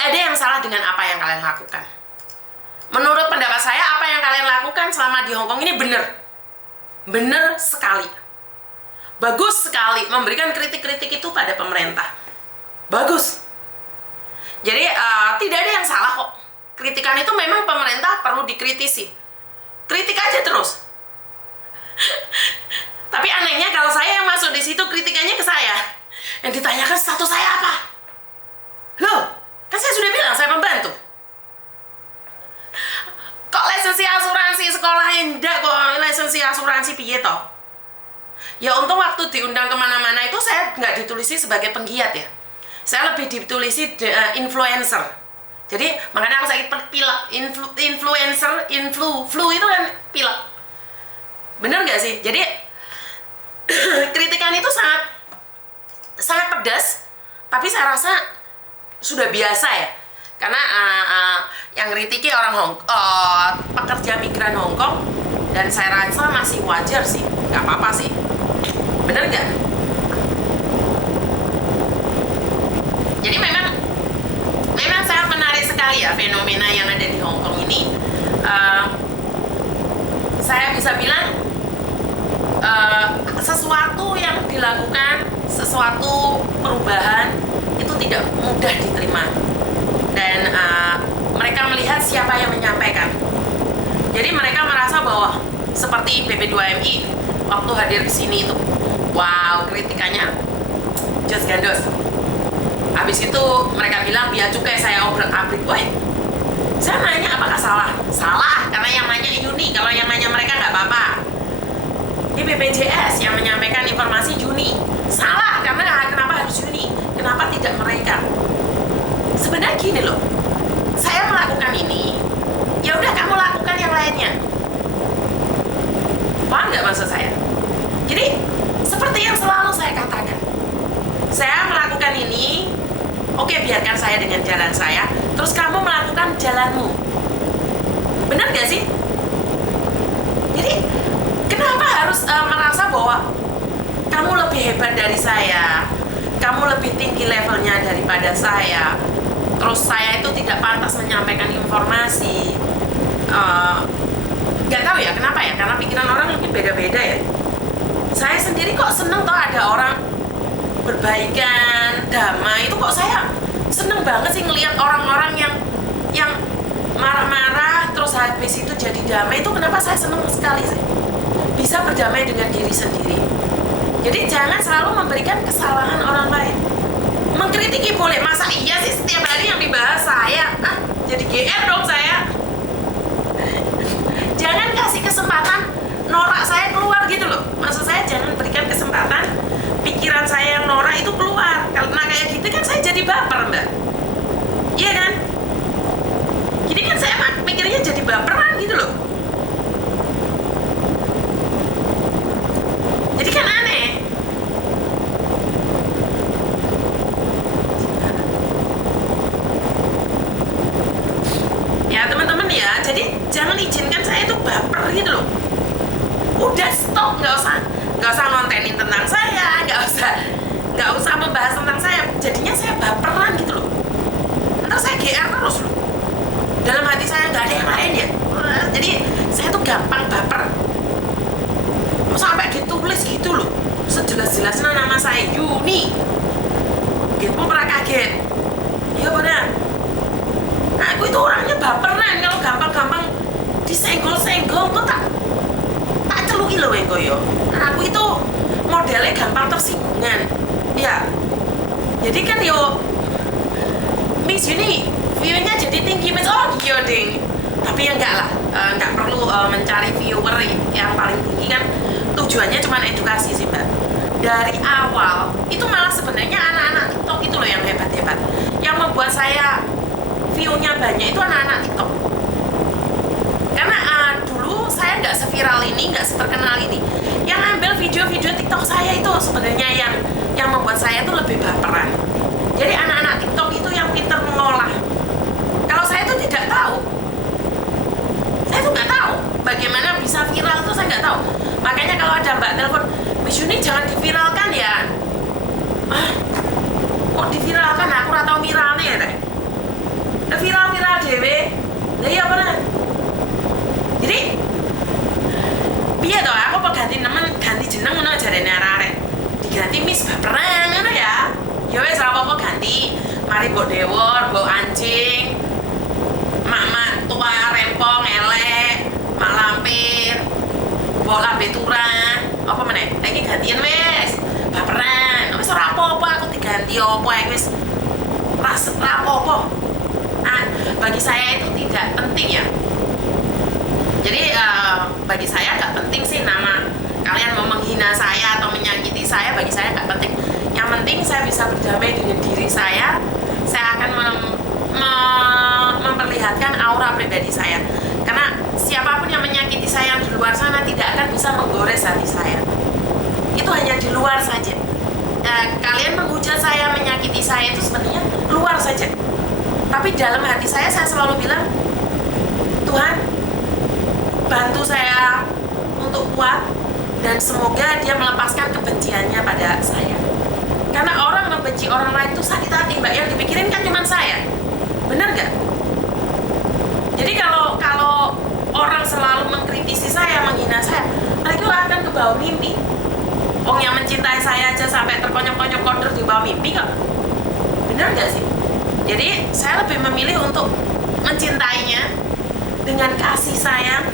ada yang salah dengan apa yang kalian lakukan. Menurut pendapat saya, apa yang kalian lakukan selama di Hong Kong ini benar. Benar sekali. Bagus sekali memberikan kritik-kritik itu pada pemerintah. Bagus. Jadi tidak ada yang salah kok. Kritikan itu memang pemerintah perlu dikritisi. Kritik aja terus. Tapi anehnya kalau saya yang masuk di situ, kritikannya ke saya. Yang ditanyakan status saya apa? Loh, kan saya sudah bilang saya pembantu. Kok lisensi asuransi sekolah enggak kok lisensi asuransi piye toh? Ya untung waktu diundang kemana-mana itu saya nggak ditulisi sebagai penggiat ya. Saya lebih ditulisi influencer. Jadi makanya aku sakit pilek. Flu itu kan pilek. Bener nggak sih? Jadi kritikan itu sangat pedas, tapi saya rasa sudah biasa ya. Karena yang kritiki orang pekerja migran Hong Kong, dan saya rasa masih wajar sih, nggak apa-apa sih. Bener nggak? Jadi memang sangat menarik sekali ya fenomena yang ada di Hong Kong ini. Saya bisa bilang sesuatu yang dilakukan, sesuatu perubahan itu tidak mudah diterima, dan mereka melihat siapa yang menyampaikan. Jadi mereka merasa bahwa seperti BP2MI waktu hadir di sini itu, wow, kritikannya just gandos. Habis itu mereka bilang biaya cukai saya obrak-abrik. Woi, saya nanya apakah salah? Salah, karena yang nanya Yuni, kalau yang nanya mereka nggak apa-apa. Ini BPJS yang menyampaikan informasi Juni. Salah, karena kenapa harus Juni? Kenapa tidak mereka? Sebenarnya gini loh, saya melakukan ini, ya udah kamu lakukan yang lainnya. Paham nggak maksud saya? Jadi seperti yang selalu saya katakan, saya melakukan ini, oke, biarkan saya dengan jalan saya, terus kamu melakukan jalanmu. Benar gak sih? Jadi kenapa harus merasa bahwa kamu lebih hebat dari saya, kamu lebih tinggi levelnya daripada saya, terus saya itu tidak pantas menyampaikan informasi? Gak tahu ya kenapa ya, karena pikiran orang mungkin beda-beda ya. Saya sendiri kok seneng toh ada orang berbaikan, damai, itu kok saya seneng banget sih ngelihat orang-orang yang marah-marah terus habis itu jadi damai. Itu kenapa saya seneng sekali sih, bisa berdamai dengan diri sendiri. Jadi jangan selalu memberikan kesalahan orang lain. Mengkritiki boleh, masa iya sih setiap hari yang dibahas saya? Jadi GR dong saya. Jangan kasih kesempatan norak saya keluar gitu loh. Maksud saya jangan berikan kesempatan pikiran saya yang norak itu keluar. Karena kayak gitu kan saya jadi baper, Mbak. Iya kan? Jadi kan saya pikirnya jadi baperan gitu loh. Jadi kan aneh. Ya teman-teman ya, jadi jangan izinkan saya itu baper gitu loh. Udah stop, nggak usah ngontenin tentang saya, nggak usah membahas tentang saya. Jadinya saya baperan gitu loh. Ntar saya GR terus loh. Dalam hati saya nggak ada yang lain ya. Jadi saya tuh gampang baper. Sampai ditulis gitu loh, sejelas-jelasnya nama saya Yuni. Gitu pernah kaget. Iya benar. Aku itu orangnya baperan, kalau gampang-gampang disenggol-senggol kok tak celuki loh yo. Aku itu modelnya gampang tersinggungan. Ya. Jadi kan yo Miss Yuni view-nya jadi tinggi, Miss. Oh iya ding. Tapi ya enggak lah, enggak perlu mencari viewer yang paling tinggi kan. Tujuannya cuma edukasi sih, Mbak. Dari awal itu malah sebenarnya anak-anak TikTok itu loh yang hebat-hebat. Yang membuat saya view-nya banyak itu anak-anak TikTok. Karena dulu saya nggak seviral ini, nggak seterkenal ini. Yang ambil video-video TikTok saya itu sebenarnya yang membuat saya itu lebih baperan. Jadi anak-anak TikTok itu yang pintar mengolah. Kalau saya itu tidak tahu. Saya tuh nggak tahu bagaimana bisa viral itu, saya nggak tahu. Makanya kalau ada Mbak telepon, Miss Yuni jangan diviralkan ya. Kok diviralkan? Aku nggak tahu viralnya ya. Lah iya pernah. Jadi piye to aku kok ganti jeneng ngono jarene arek-arek. Diganti Miss Baperan ngono ya. Ya wis ora apa-apa ganti. Mari mbok dewor, mbok anjing. Mak tua rempong elek, mak lampir. Mbok lambe turah. Apa meneh? Iki gantian wis. Baperan. Wis ora apa-apa aku diganti apa wis. Ras apa-apa. Bagi saya itu tidak penting ya. Jadi bagi saya nggak penting sih nama kalian mau menghina saya atau menyakiti saya, bagi saya nggak penting. Yang penting saya bisa berdamai dengan diri saya. Saya akan memperlihatkan aura pribadi saya. Karena siapapun yang menyakiti saya yang di luar sana tidak akan bisa menggores hati saya. Itu hanya di luar saja. Kalian menghujat saya, menyakiti saya itu sebenarnya luar saja. Tapi dalam hati saya selalu bilang, Tuhan bantu saya untuk kuat dan semoga dia melepaskan kebenciannya pada saya. Karena orang membenci orang lain itu sakit hati, Mbak. Yang dipikirin kan cuma saya. Benar nggak? Jadi kalau orang selalu mengkritisi saya, menghina saya, mereka akan ke bawah mimpi. Orang yang mencintai saya aja sampai terkonyok-konyok koder di bawah mimpi kok. Benar nggak sih? Jadi saya lebih memilih untuk mencintainya dengan kasih sayang,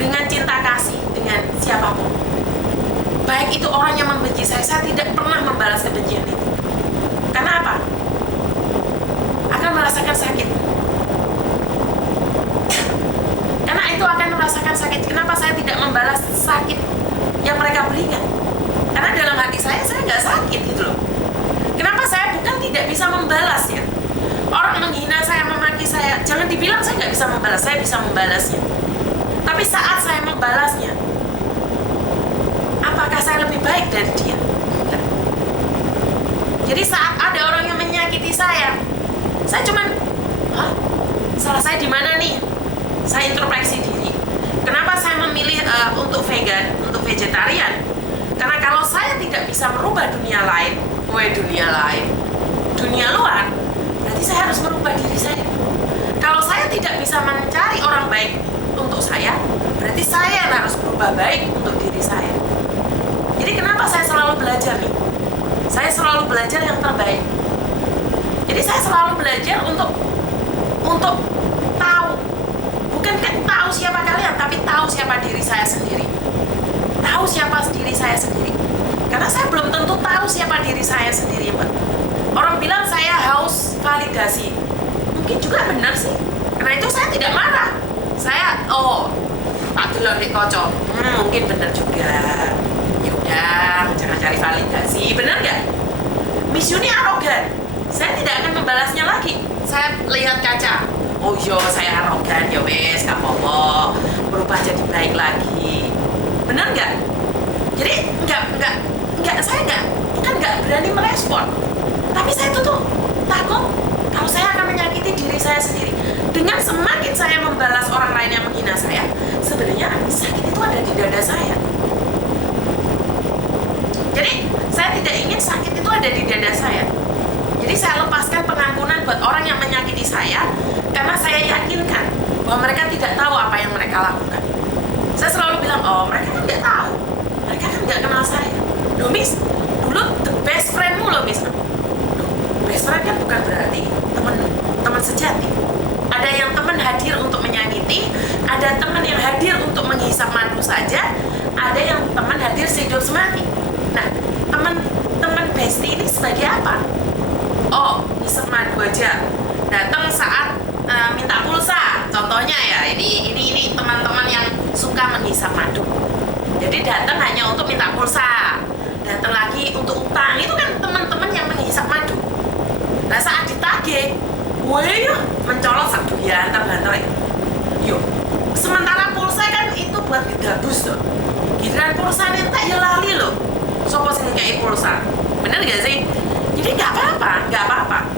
dengan cinta kasih, dengan siapapun. Baik itu orang yang membenci saya tidak pernah membalas kebencian itu. Karena apa? Akan merasakan sakit. Karena itu akan merasakan sakit. Kenapa saya tidak membalas sakit yang mereka berikan? Karena dalam hati saya nggak sakit gitu loh. Kenapa saya bukan tidak bisa membalasnya? Orang menghina saya, memaki saya, jangan dibilang saya nggak bisa membalas, saya bisa membalasnya. Tapi saat saya membalasnya, apakah saya lebih baik dari dia? Enggak. Jadi saat ada orang yang menyakiti saya cuman, salah saya di mana nih? Saya introspeksi diri. Kenapa saya memilih untuk vegan, untuk vegetarian? Karena kalau saya tidak bisa merubah dunia lain, dunia luar, berarti saya harus merubah diri saya. Kalau saya tidak bisa mencari orang baik untuk saya, berarti saya harus berubah baik untuk diri saya. Jadi kenapa saya selalu belajar nih? Saya selalu belajar yang terbaik. Jadi saya selalu belajar untuk tahu, bukan kan tahu siapa kalian, tapi tahu siapa diri saya sendiri. Tahu siapa diri saya sendiri. Karena saya belum tentu tahu siapa diri saya sendiri, Mbak. Orang bilang saya haus validasi. Mungkin juga benar sih. Karena itu saya tidak marah. Saya, tak delok nek kaca. Mungkin benar juga. Ya udah, jangan cari validasi. Benar nggak? Miss Yuni arogan. Saya tidak akan membalasnya lagi. Saya lihat kaca. Oh iya, saya arogan. Ya wes, gak apa-apa. Berubah jadi baik lagi. Benar nggak? Jadi saya nggak berani merespon. Tapi saya tuh takut kalau saya akan menyakiti diri saya sendiri. Dengan semakin saya membalas orang lain yang menghina saya, sebenarnya sakit itu ada di dada saya. Jadi saya tidak ingin sakit itu ada di dada saya. Jadi saya lepaskan pengampunan buat orang yang menyakiti saya, karena saya yakinkan bahwa mereka tidak tahu apa yang mereka lakukan. Saya selalu bilang, mereka kan nggak tahu, mereka kan nggak kenal saya. Loh Miss, dulu the best friendmu loh Miss. Best friend kan bukan berarti teman sejati. Ada yang teman hadir untuk menyakiti, ada teman yang hadir untuk menghisap madu saja, ada yang teman hadir sehidup semati. Nah, teman bestie ini sebagai apa? Hisap madu aja. Datang saat minta pulsa, contohnya ya, ini teman-teman yang suka menghisap madu. Jadi datang hanya untuk minta pulsa, datang lagi untuk utang. Itu kan teman-teman yang menghisap madu. Nah saat ditagih, mencolot sak duyan terbantai. Yuk, sementara pulsa kan itu buat gedabus loh. Giliran pulsa tak ya lali loh. Sopo sing ngekei pulsa. Bener gak sih? Jadi nggak apa-apa.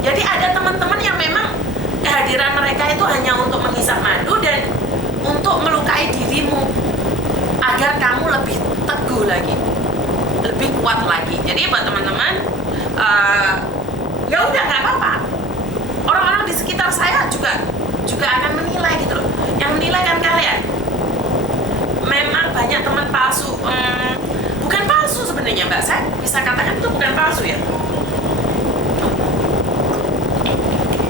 Jadi ada teman-teman yang memang kehadiran mereka itu hanya untuk menghisap madu dan untuk melukai dirimu agar kamu lebih teguh lagi, lebih kuat lagi. Jadi buat teman-teman, ya udah nggak apa-apa. Orang-orang di sekitar saya juga akan palsu ya?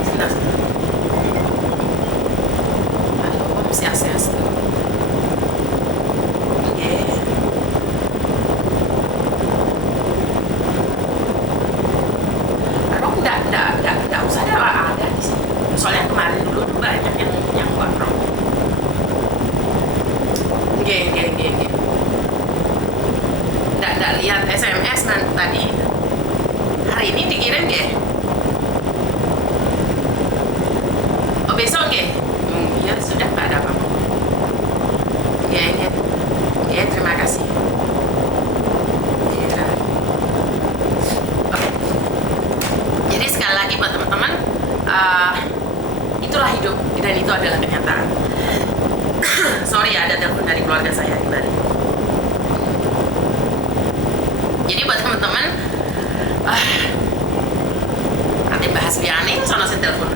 Sebentar. Aduh, mesti akses tuh. Oke. Aku enggak usah ada di sini. Soalnya kemarin dulu banyak yang work from. Oke. Enggak lihat SMS tadi. Hari ini dikirim nggih? Oh, besok nggih? Ya sudah, nggak ada apa-apa. Ya, terima kasih. Ya. Oke. Jadi sekali lagi buat teman-teman, itulah hidup dan itu adalah kenyataan. Sorry ya, ada telepon dari keluarga saya kembali. Jadi buat teman-teman, nanti bahas liane, sono saya telepon.